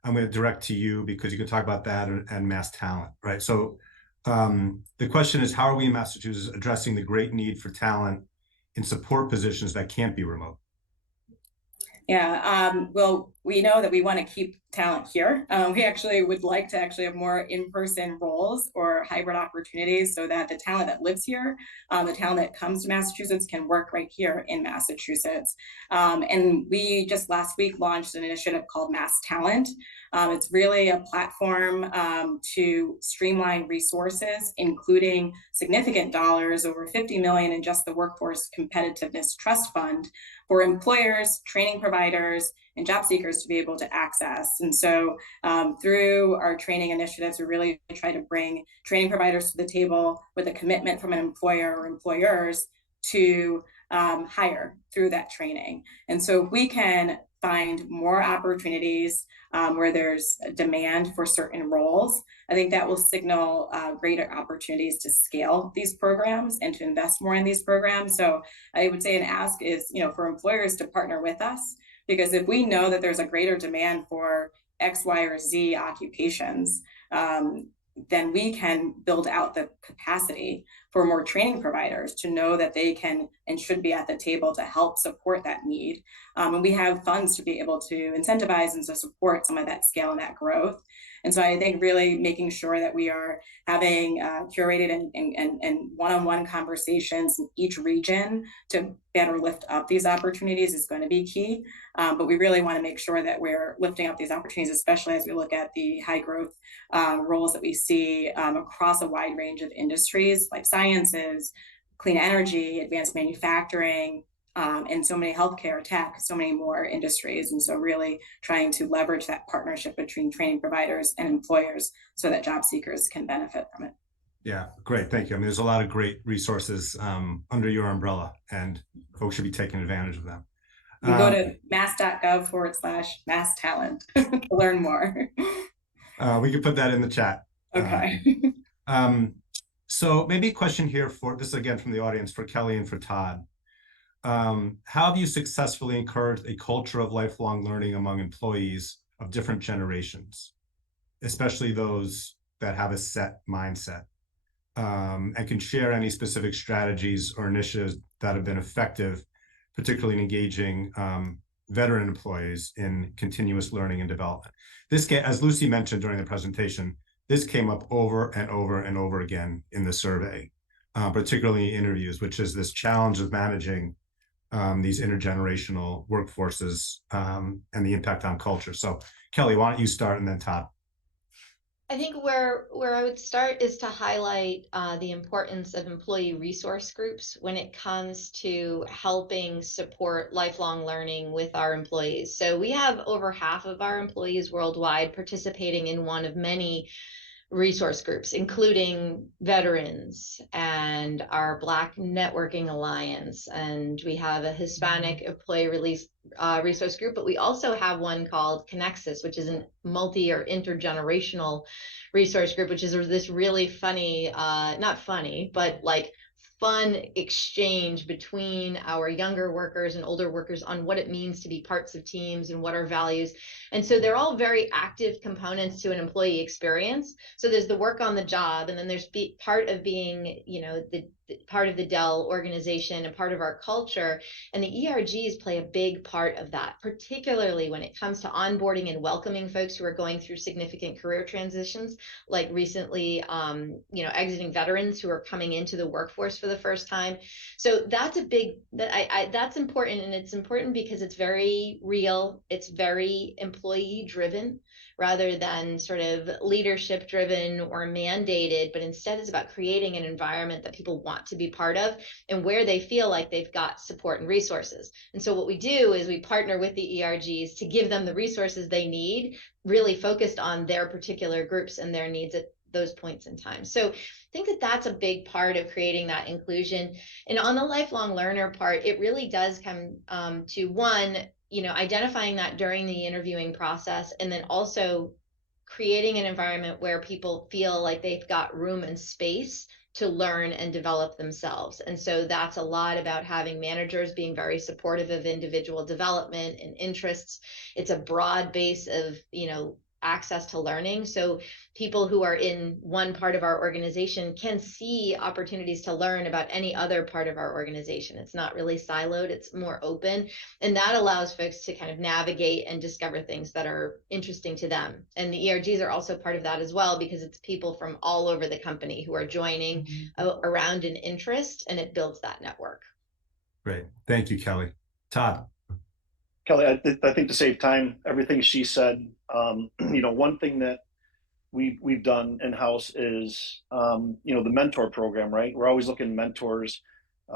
I'm going to direct to you because you can talk about that and mass talent, right? So the question is, how are we in Massachusetts addressing the great need for talent in support positions that can't be remote? Yeah, well, we know that we want to keep talent here. We actually would like to actually have more in-person roles or hybrid opportunities so that the talent that lives here, the talent that comes to Massachusetts can work right here in Massachusetts. And we just last week launched an initiative called Mass Talent. It's really a platform to streamline resources, including significant dollars, over 50 million in just the Workforce Competitiveness Trust Fund, for employers, training providers, and job seekers to be able to access. And so through our training initiatives, we really try to bring training providers to the table with a commitment from an employer or employers to hire through that training. And so if we can find more opportunities where there's a demand for certain roles, I think that will signal greater opportunities to scale these programs and to invest more in these programs. So I would say an ask is, for employers to partner with us, because if we know that there's a greater demand for X, Y, or Z occupations, then we can build out the capacity for more training providers to know that they can and should be at the table to help support that need. And we have funds to be able to incentivize and to support some of that scale and that growth. And so I think really making sure that we are having curated and one-on-one conversations in each region to better lift up these opportunities is going to be key. But we really want to make sure that we're lifting up these opportunities, especially as we look at the high growth roles that we see across a wide range of industries, like sciences, clean energy, advanced manufacturing, and so many healthcare, tech, so many more industries. And so really trying to leverage that partnership between training providers and employers so that job seekers can benefit from it. Yeah, great. Thank you. I mean, there's a lot of great resources under your umbrella, and folks should be taking advantage of them. You can go to mass.gov/mass talent to learn more. We can put that in the chat. Okay. So maybe a question here for this, again, from the audience, for Kelly and for Todd. How have you successfully encouraged a culture of lifelong learning among employees of different generations, especially those that have a set mindset, and can share any specific strategies or initiatives that have been effective, particularly in engaging veteran employees in continuous learning and development? This, as Lucy mentioned during the presentation, this came up over and over and over again in the survey, particularly in interviews, which is this challenge of managing these intergenerational workforces and the impact on culture. So Kelly, why don't you start, and then Todd? I think where I would start is to highlight the importance of employee resource groups when it comes to helping support lifelong learning with our employees. So we have over half of our employees worldwide participating in one of many resource groups, including veterans and our Black Networking Alliance, and we have a Hispanic employee resource group, but we also have one called Connexus, which is a multi or intergenerational resource group, which is this really funny, not funny, but like fun exchange between our younger workers and older workers on what it means to be parts of teams and what are values. And so they're all very active components to an employee experience. So there's the work on the job, and then there's part of being, the part of the Dell organization and part of our culture. And the ERGs play a big part of that, particularly when it comes to onboarding and welcoming folks who are going through significant career transitions, like recently, exiting veterans who are coming into the workforce for the first time. So that's that's important, and it's important because it's very real. It's very employee driven rather than sort of leadership driven or mandated, but instead it's about creating an environment that people want to be part of and where they feel like they've got support and resources. And so what we do is we partner with the ERGs to give them the resources they need, really focused on their particular groups and their needs at those points in time. So I think that that's a big part of creating that inclusion. And on the lifelong learner part, it really does come to one, identifying that during the interviewing process, and then also creating an environment where people feel like they've got room and space to learn and develop themselves. And so that's a lot about having managers being very supportive of individual development and interests. It's a broad base of, access to learning. So people who are in one part of our organization can see opportunities to learn about any other part of our organization. It's not really siloed, it's more open. And that allows folks to kind of navigate and discover things that are interesting to them. And the ERGs are also part of that as well, because it's people from all over the company who are joining around an interest, and it builds that network. Great. Thank you, Kelly. Todd. Kelly, I think to save time, everything she said, one thing that we've done in-house is, the mentor program, right? We're always looking at mentors.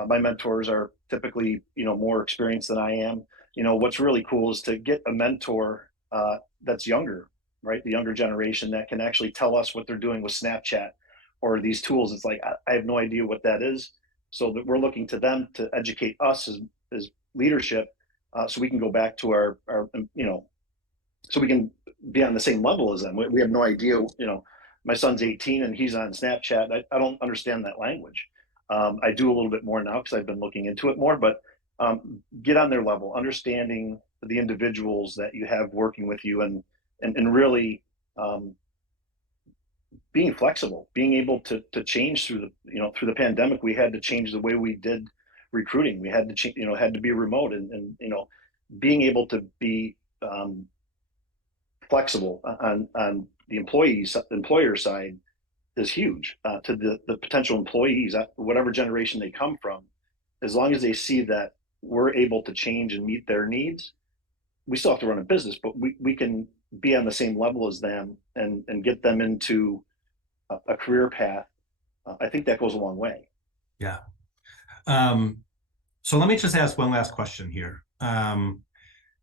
My mentors are typically, more experienced than I am. What's really cool is to get a mentor that's younger, right? The younger generation that can actually tell us what they're doing with Snapchat or these tools. It's like, I have no idea what that is. So that we're looking to them to educate us as leadership, so we can go back to our so we can be on the same level as them. We have no idea, my son's 18 and he's on Snapchat. I don't understand that language. I do a little bit more now because I've been looking into it more, but get on their level, understanding the individuals that you have working with you, and really being flexible, being able to change through the pandemic. We had to change the way we did recruiting. We had to had to be remote, and being able to be flexible on the employer side is huge, to the potential employees, whatever generation they come from. As long as they see that we're able to change and meet their needs, we still have to run a business, but we can be on the same level as them and get them into a career path. I think that goes a long way. Yeah. So let me just ask one last question here.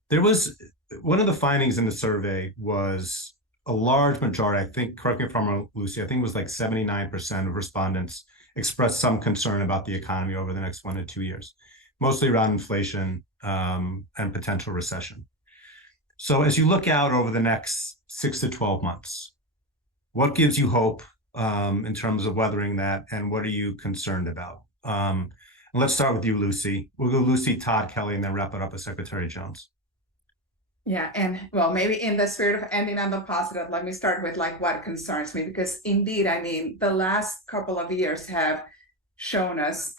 There was one of the findings in the survey was a large majority, I think, correct me if I'm wrong, Lucy, I think it was like 79% of respondents expressed some concern about the economy over the next 1 to 2 years, mostly around inflation and potential recession. So as you look out over the next 6 to 12 months, what gives you hope in terms of weathering that, and what are you concerned about? Let's start with you, Lucy. We'll go Lucy, Todd, Kelly, and then wrap it up with Secretary Jones. Yeah, and well, maybe in the spirit of ending on the positive, let me start with what concerns me, because indeed, the last couple of years have shown us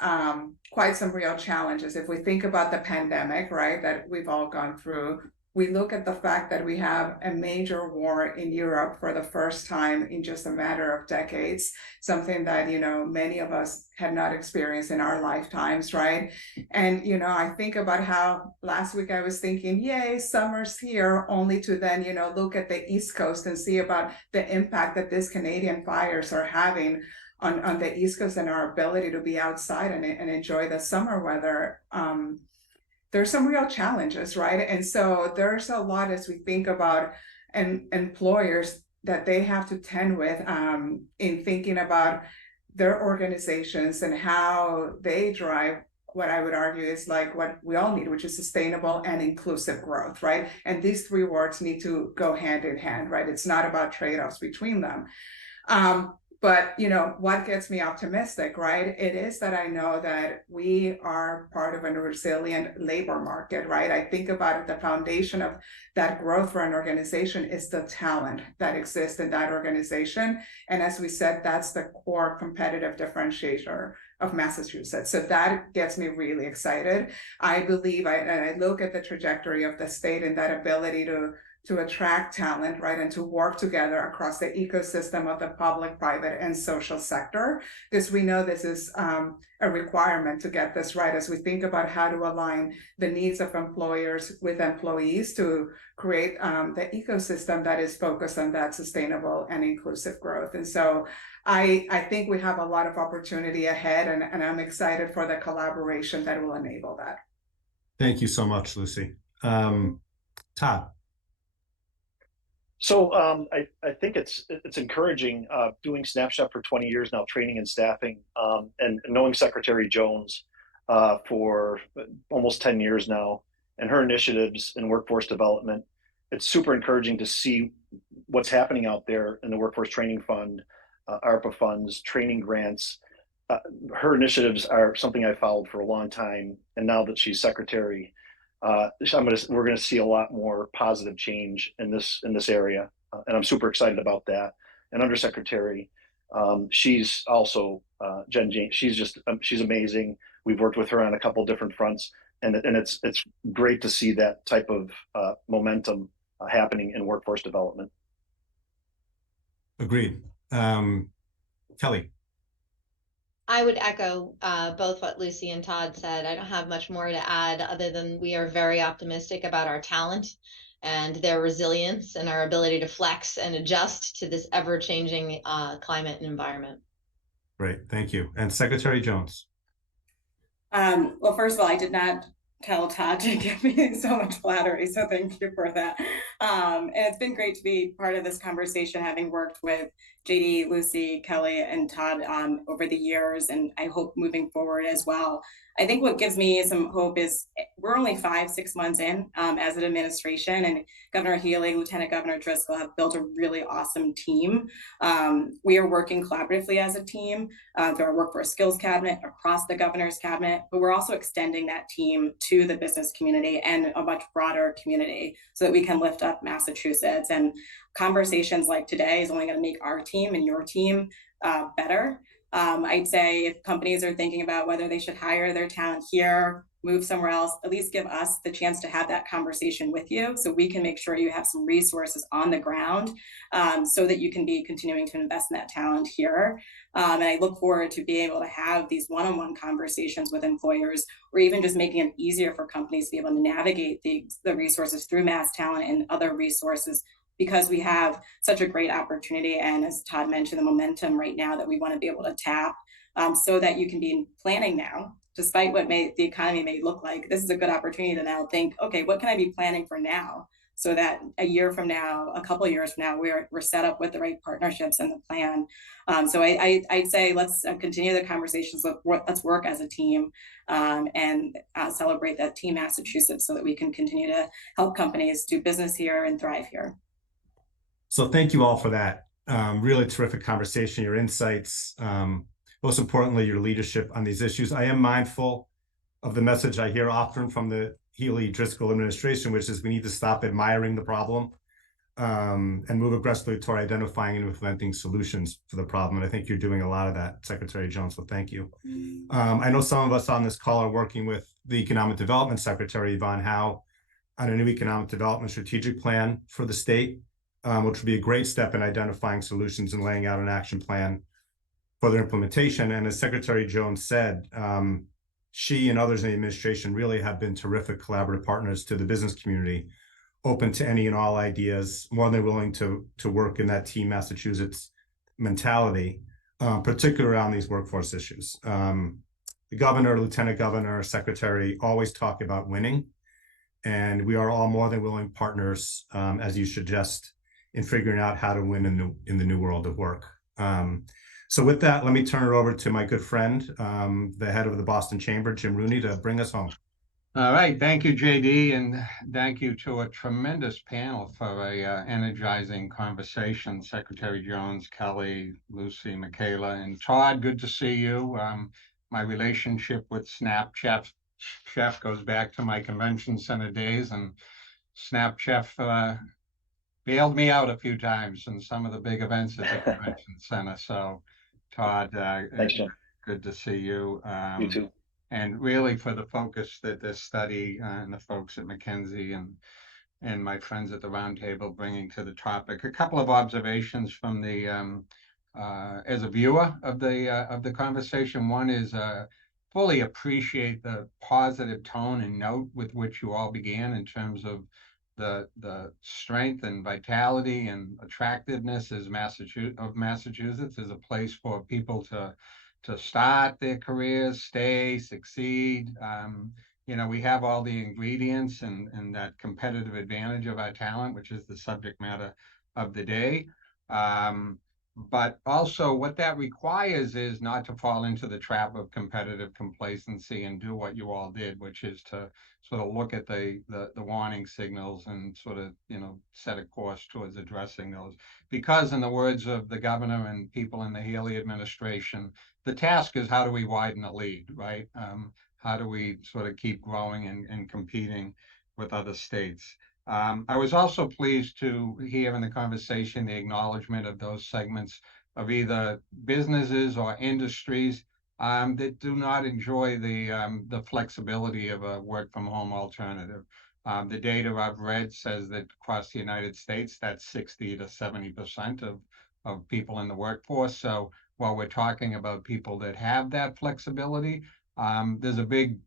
quite some real challenges. If we think about the pandemic, right, that we've all gone through, we look at the fact that we have a major war in Europe for the first time in just a matter of decades, something that, many of us had not experienced in our lifetimes, right? And, I think about how last week I was thinking, yay, summer's here, only to then, look at the East Coast and see about the impact that these Canadian fires are having on the East Coast and our ability to be outside and enjoy the summer weather. There's some real challenges, right? And so there's a lot as we think about employers that they have to tend with in thinking about their organizations and how they drive what I would argue is what we all need, which is sustainable and inclusive growth, right? And these three words need to go hand in hand, right? It's not about trade-offs between them. But, what gets me optimistic, right? It is that I know that we are part of a resilient labor market, right? I think about it, the foundation of that growth for an organization is the talent that exists in that organization. And as we said, that's the core competitive differentiator of Massachusetts. So that gets me really excited. I believe, and I look at the trajectory of the state and that ability to attract talent, right, and to work together across the ecosystem of the public, private, and social sector, because we know this is a requirement to get this right as we think about how to align the needs of employers with employees to create the ecosystem that is focused on that sustainable and inclusive growth. And so I think we have a lot of opportunity ahead, and I'm excited for the collaboration that will enable that. Thank you so much, Lucy. Todd. So I think it's encouraging doing Snapshot for 20 years now, training and staffing, and knowing Secretary Jones for almost 10 years now. and her initiatives in workforce development. It's super encouraging to see what's happening out there in the Workforce Training Fund, ARPA funds, training grants. Her initiatives are something I followed for a long time, and now that she's secretary, we're going to see a lot more positive change in this area, and I'm super excited about that. And Undersecretary, she's also Jen James. She's amazing. We've worked with her on a couple different fronts, and it's great to see that type of momentum happening in workforce development. Agreed. Kelly. I would echo both what Lucy and Todd said. I don't have much more to add other than we are very optimistic about our talent and their resilience and our ability to flex and adjust to this ever-changing climate and environment. Great, thank you. And Secretary Jones. Well, first of all, I did not tell Todd to give me so much flattery, so thank you for that. And it's been great to be part of this conversation, having worked with JD, Lucy, Kelly, and Todd over the years, and I hope moving forward as well. I think what gives me some hope is we're only 5-6 months in as an administration, and Governor Healy, Lieutenant Governor Driscoll have built a really awesome team. We are working collaboratively as a team through our workforce skills cabinet, across the governor's cabinet, but we're also extending that team to the business community and a much broader community so that we can lift up Massachusetts. And conversations like today is only going to make our team and your team better. I'd say if companies are thinking about whether they should hire their talent here, move somewhere else, at least give us the chance to have that conversation with you so we can make sure you have some resources on the ground so that you can be continuing to invest in that talent here. And I look forward to being able to have these one-on-one conversations with employers, or even just making it easier for companies to be able to navigate the resources through Mass Talent and other resources, because we have such a great opportunity. And as Todd mentioned, the momentum right now that we want to be able to tap so that you can be planning now, despite what the economy may look like. This is a good opportunity to now think, okay, what can I be planning for now? So that a year from now, a couple of years from now, we're set up with the right partnerships and the plan. So I'd say let's continue the conversations. Let's work as a team and celebrate that Team Massachusetts so that we can continue to help companies do business here and thrive here. So thank you all for that. Really terrific conversation, your insights, most importantly, your leadership on these issues. I am mindful of the message I hear often from the Healy-Driscoll administration, which is we need to stop admiring the problem and move aggressively toward identifying and implementing solutions for the problem. And I think you're doing a lot of that, Secretary Jones, so thank you. I know some of us on this call are working with the Economic Development Secretary, Yvonne Howe, on a new economic development strategic plan for the state, which would be a great step in identifying solutions and laying out an action plan for their implementation. And as Secretary Jones said, she and others in the administration really have been terrific collaborative partners to the business community, open to any and all ideas, more than willing to work in that Team Massachusetts mentality, particularly around these workforce issues. The governor, lieutenant governor, secretary always talk about winning, and we are all more than willing partners, as you suggest, in figuring out how to win in the new world of work. So with that, let me turn it over to my good friend, the head of the Boston Chamber, Jim Rooney, to bring us home. All right, thank you, JD, and thank you to a tremendous panel for a energizing conversation. Secretary Jones, Kelly, Lucy, Michaela, and Todd, good to see you. My relationship with Snap Chef goes back to my convention center days, and Snap Chef bailed me out a few times in some of the big events at the convention center. So, Todd, Thanks, Jim. good to see you. You too. And really for the focus that this study and the folks at McKinsey and my friends at the roundtable bringing to the topic. A couple of observations from the as a viewer of the conversation. One is fully appreciate the positive tone and note with which you all began in terms of the strength and vitality and attractiveness as Massachusetts as a place for people to start their careers, stay, succeed. We have all the ingredients and that competitive advantage of our talent, which is the subject matter of the day. But also what that requires is not to fall into the trap of competitive complacency and do what you all did, which is to sort of look at the warning signals and sort of, set a course towards addressing those. Because in the words of the governor and people in the Healy administration, the task is how do we widen the lead, right? How do we sort of keep growing and competing with other states? I was also pleased to hear in the conversation the acknowledgement of those segments of either businesses or industries that do not enjoy the flexibility of a work from home alternative. The data I've read says that across the United States, that's 60 to 70% of people in the workforce. So while we're talking about people that have that flexibility, there's a big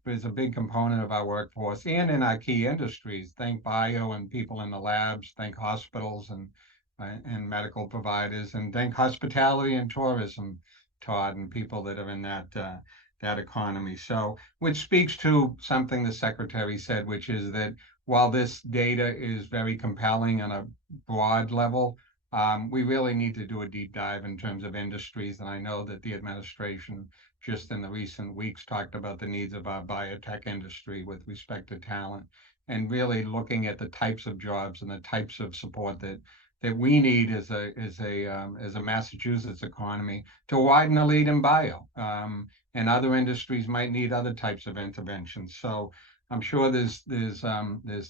component of our workforce and in our key industries. Think bio and people in the labs. Think hospitals and medical providers, and think hospitality and tourism, Todd, and people that are in that economy. So, which speaks to something the secretary said, which is that while this data is very compelling on a broad level, we really need to do a deep dive in terms of industries. And I know that the administration just in the recent weeks talked about the needs of our biotech industry with respect to talent and really looking at the types of jobs and the types of support that we need as a Massachusetts economy to widen the lead in bio. And other industries might need other types of interventions. So I'm sure there's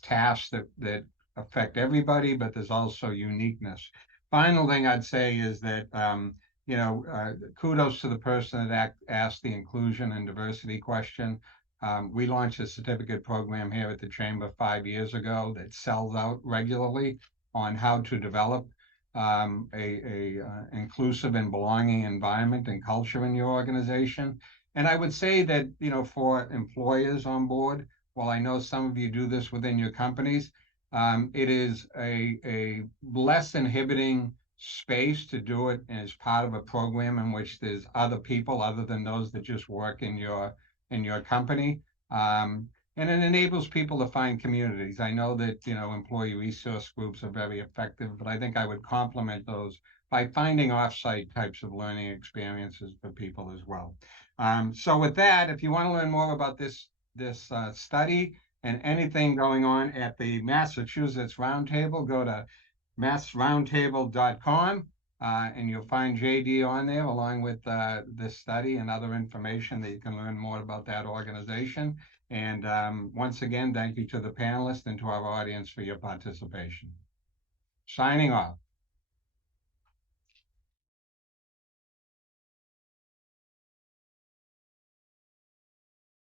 tasks that affect everybody, but there's also uniqueness. Final thing I'd say is that kudos to the person that asked the inclusion and diversity question. We launched a certificate program here at the Chamber 5 years ago that sells out regularly on how to develop a inclusive and belonging environment and culture in your organization. And I would say that, for employers on board, while I know some of you do this within your companies, it is a less inhibiting space to do it as part of a program in which there's other people other than those that just work in your company. And it enables people to find communities. I know that, employee resource groups are very effective, but I think I would complement those by finding offsite types of learning experiences for people as well. So with that, if you want to learn more about this study and anything going on at the Massachusetts Roundtable, go to massroundtable.com, and you'll find JD on there along with this study and other information that you can learn more about that organization. And once again, thank you to the panelists and to our audience for your participation. Signing off.